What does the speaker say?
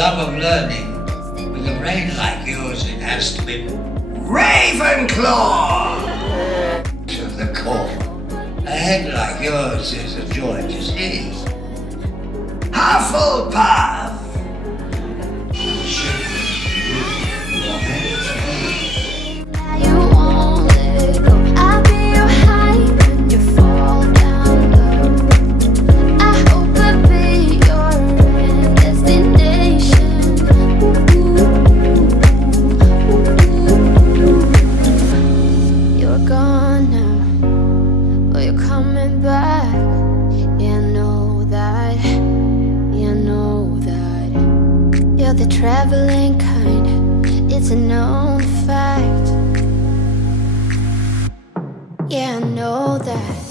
love of learning. With a brain like yours, it has to be Ravenclaw to the core. A head like yours is a joy to see. Hufflepuff! You won't let go. I'll be your high when you fall down low. I hope I'll be your destination. You're gone now, but you're coming back. Yeah, I know that. Yeah, I know that. You're the traveling kind. It's a known fact. Yeah, I know that.